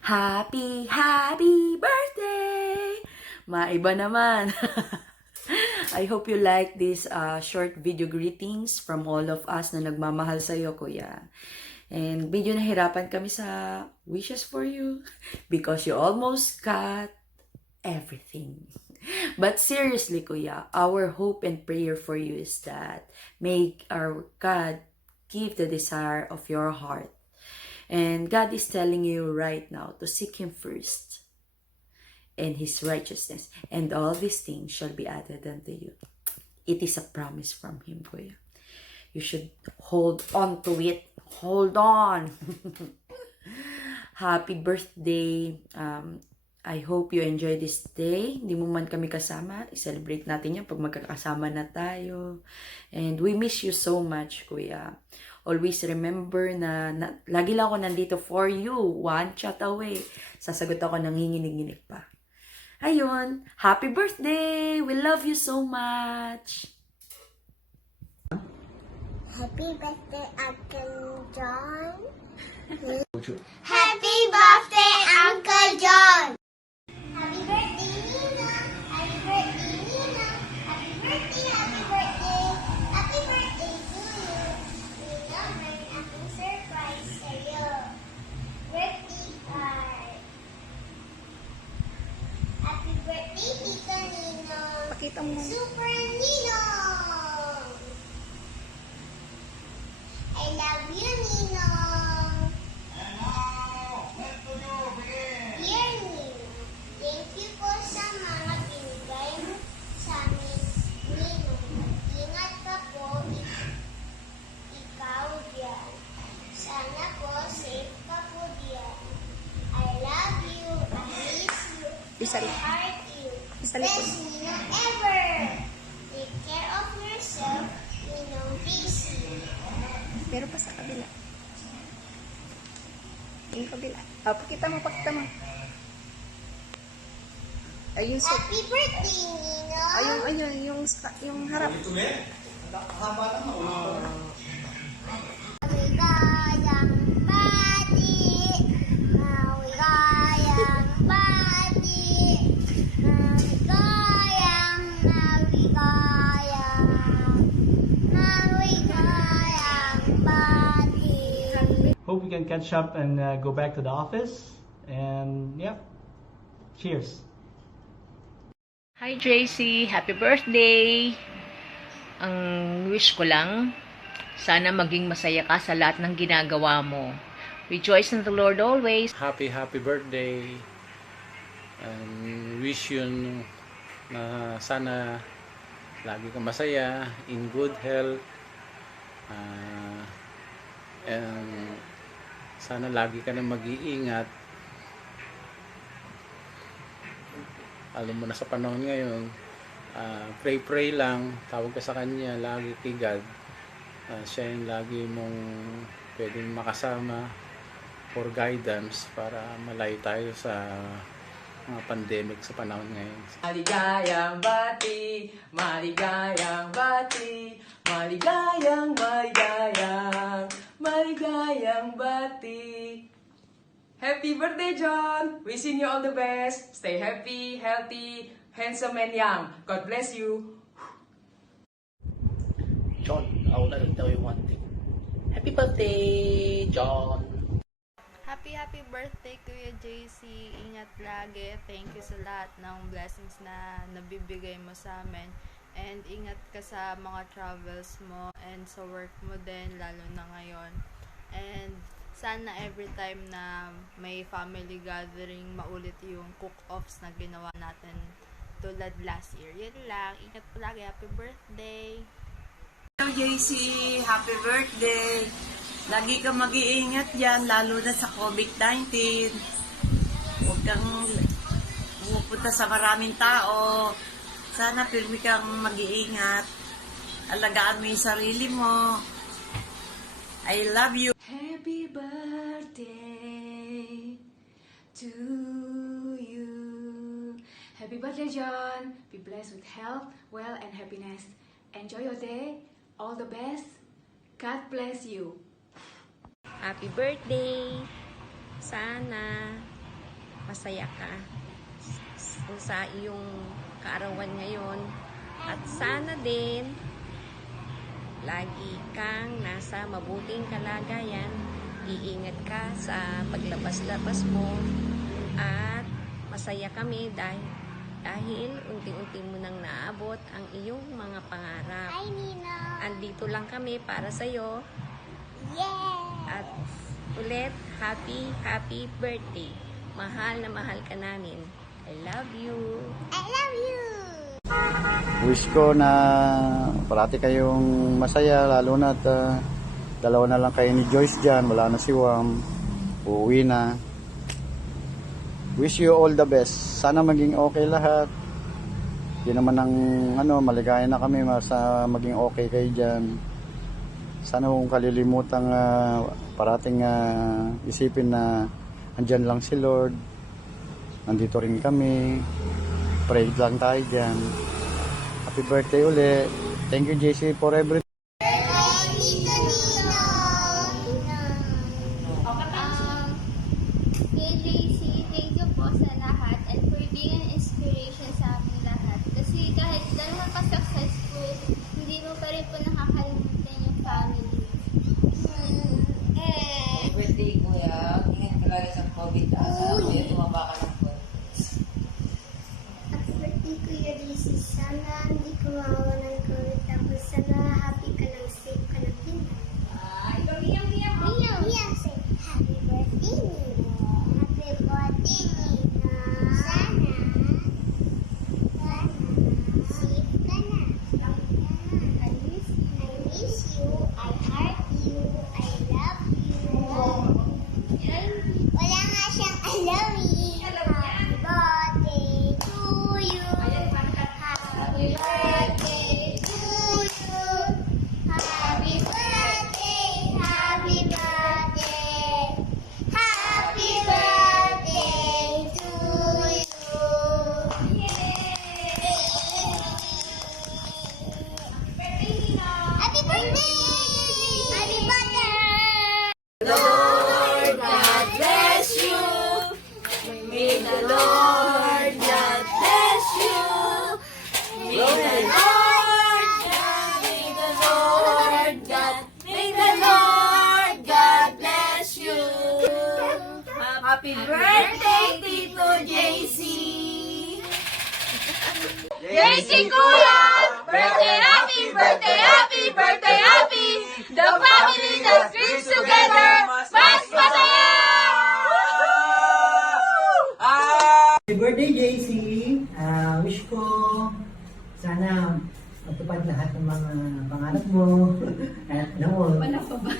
Happy, happy birthday! Maiba naman. I hope you like this short video greetings from all of us na nagmamahal sa iyo, kuya. And medyo nahirapan kami sa wishes for you because you almost got everything. But seriously, kuya, our hope and prayer for you is that may our God give the desire of your heart. And God is telling you right now to seek Him first and His righteousness, and all these things shall be added unto you. It is a promise from Him, kuya. You should hold on to it. Hold on. Happy birthday. I hope you enjoy this day. Hindi mo man kami kasama. I-celebrate natin yan pag magkakasama na tayo. And we miss you so much, kuya. Always remember na lagi lang ako nandito for you. One chat away. Sasagot ako nanginginig-nginig pa. Ayun. Happy birthday! We love you so much! Happy birthday, Uncle John. Happy birthday, Uncle John. Happy birthday, Nina. Happy birthday, Nina. Happy birthday, happy birthday. Happy birthday to you. Nina, may aking surprise sa'yo. Birthday card. Happy birthday, Tita Nino. Pakita mo. Super Nino. I love you, Ninong. Dear Ninong, thank you po sa mga binigay mo sa amin, Ninong. Ingat ka po, ikaw diyan. Sana po safe ka po diyan. I love you, I miss you, Isa I lang. heart you. Isa lang po. Best Ninong ever. Take care of yourself, Ninong JC. Meron pa sa kabila. Yung kabila. Pakita mo, pakita mo. Ayun, so, Happy birthday, Ninong! yung harap. Maligayang bati, maligayang bati, maligayang bati. Hope we can catch up and go back to the office. And yeah, cheers. Hi JC, happy birthday! Ang wish ko lang, sana maging masaya ka sa lahat ng ginagawa mo. Rejoice in the Lord always. Happy birthday, and wish you na sana lagi kang masaya, in good health, and sana lagi ka na mag-iingat. Alam mo na sa panahon ngayon, pray lang, tawag ka sa Kanya lagi kay God. Siya yung lagi mong pwedeng makasama for guidance para malayo tayo sa mga pandemic sa panahon ngayon. Maligayang bati, maligayang bati, maligayang, maligayang, maligayang bati. Happy birthday, John! Wishing you all the best. Stay happy, healthy, handsome, and young. God bless you. John, I would like to tell you one thing. Happy birthday, John! Happy birthday, Kuya JC. Ingat lagi. Thank you sa lahat ng blessings na nabibigay mo sa amin. And ingat ka sa mga travels mo and sa work mo din, lalo na ngayon. And sana every time na may family gathering, maulit yung cook-offs na ginawa natin tulad last year. Yun lang. Ingat palagi. Happy birthday! Hello JC, happy birthday! Lagi kang mag-iingat dyan, lalo na sa COVID-19. Huwag kang pumupunta sa maraming tao. Sana pirmi kang mag-iingat. Alagaan mo yung sarili mo. I love you. Happy birthday to you. Happy birthday, John. Be blessed with health, wealth, and happiness. Enjoy your day. All the best. God bless you. Happy birthday! Sana makasaya ka sa iyong kaarawan ngayon. At sana din, lagi kang nasa mabuting kalagayan. Iingat ka sa paglabas-labas mo. At masaya kami dahil unti-unti mo nang naabot ang iyong mga pangarap. Hi, Nina. Andito lang kami para sa'yo. Yeah! At ulit, happy birthday. Mahal na mahal ka namin. I love you. I love you! Wish ko na parati kayong masaya, lalo na at dalawa na lang kayo ni Joyce dyan, wala na si Wam, uuwi na. Wish you all the best. Sana maging okay lahat. Di naman ang maligaya na kami maging okay kayo dyan. Sana kung kalilimutang parating isipin na andyan lang si Lord. Nandito rin kami. Pray lang tayo dyan. Happy birthday uli. Thank you, JC, for everything. JC, thank you po sa lahat and for being an inspiration sa aming lahat. Kasi kahit gano'n ka successful, hindi mo pa rin po nakakalimutan yung family. Birthday, kuya. Ingat ka lagi sa COVID. Sana tumaba ka ng COVID. Happy birthday, Kuya JC. Sana hindi ka mawawa ng COVID. Tapos sana happy ka lang, safe ka lang din. Happy birthday, Nino. Happy birthday, Nino. Sana safe ka na. I miss you. I heart you. I love you. Wala nga siyang I love you. Happy birthday to you. Happy birthday to you. Happy birthday. Happy birthday. Happy birthday to you. Happy birthday. Happy birthday. Lord God bless you. May the Lord God bless you. May the Lord God, may the Lord God bless you. Happy birthday, Tito JC. JC Kuya! Birthday happy, birthday happy, birthday happy. The family that lives together, mas masaya! Happy birthday, JC! Wish ko sana matupad lahat ng mga pangarap mo. At wala pa ba?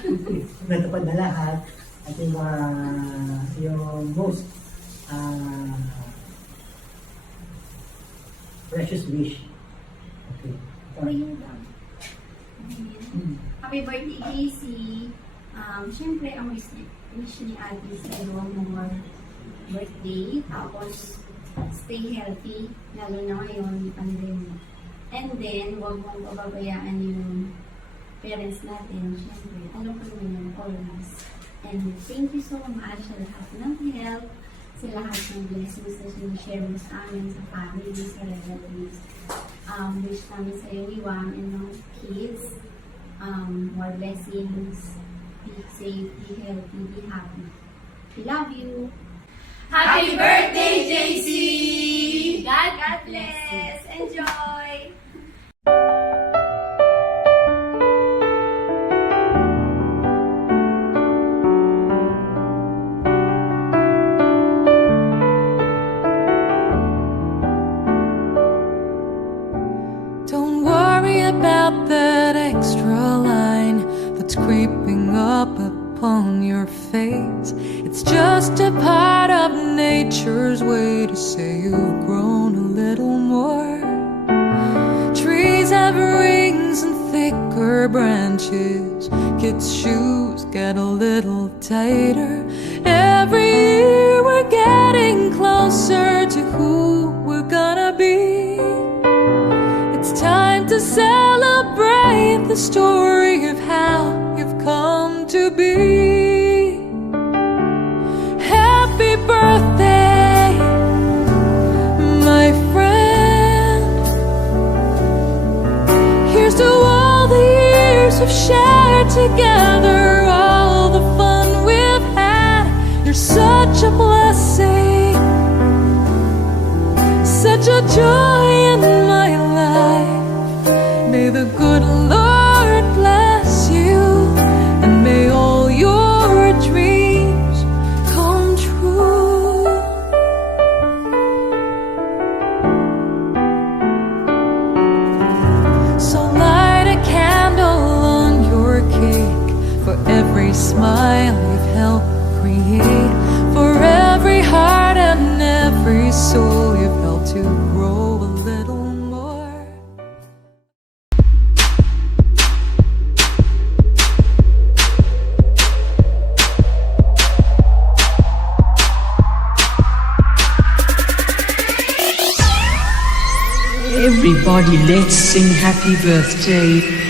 Natupad na lahat. At yung most precious wish. Okay. Happy birthday, JC. Siyempre, ang wish ni Ate sa more birthday. Tapos, stay healthy, lalo na ngayon, pandemic. And then, huwag mong pababayaan yung parents natin. Siyempre, alam ko naman yung always. And thank you so much sa lahat ng help, sa lahat ng blessings na sinishare mo sa amin, sa family, sa relatives. Wish namin sa iyo, Iwang, and mga kids, more blessings, be safe, be healthy, be happy. We love you! Happy birthday, JC! God bless! Enjoy! Don't worry about that extra line that's creeping up upon your face. It's just a part of nature's way to say you've grown a little more. Trees have rings and thicker branches. Kids' shoes get a little tighter. Every year we're getting closer to who we're gonna be. It's time to celebrate the story of how you've come to be. Happy birthday together all the fun we've had. You're such a blessing, such a joy in my life. May the good Lord bless you, and may all your dreams come true. So light a candle on your cake for every smile you've helped create, for every heart and every soul you've helped to grow a little more. Everybody, let's sing happy birthday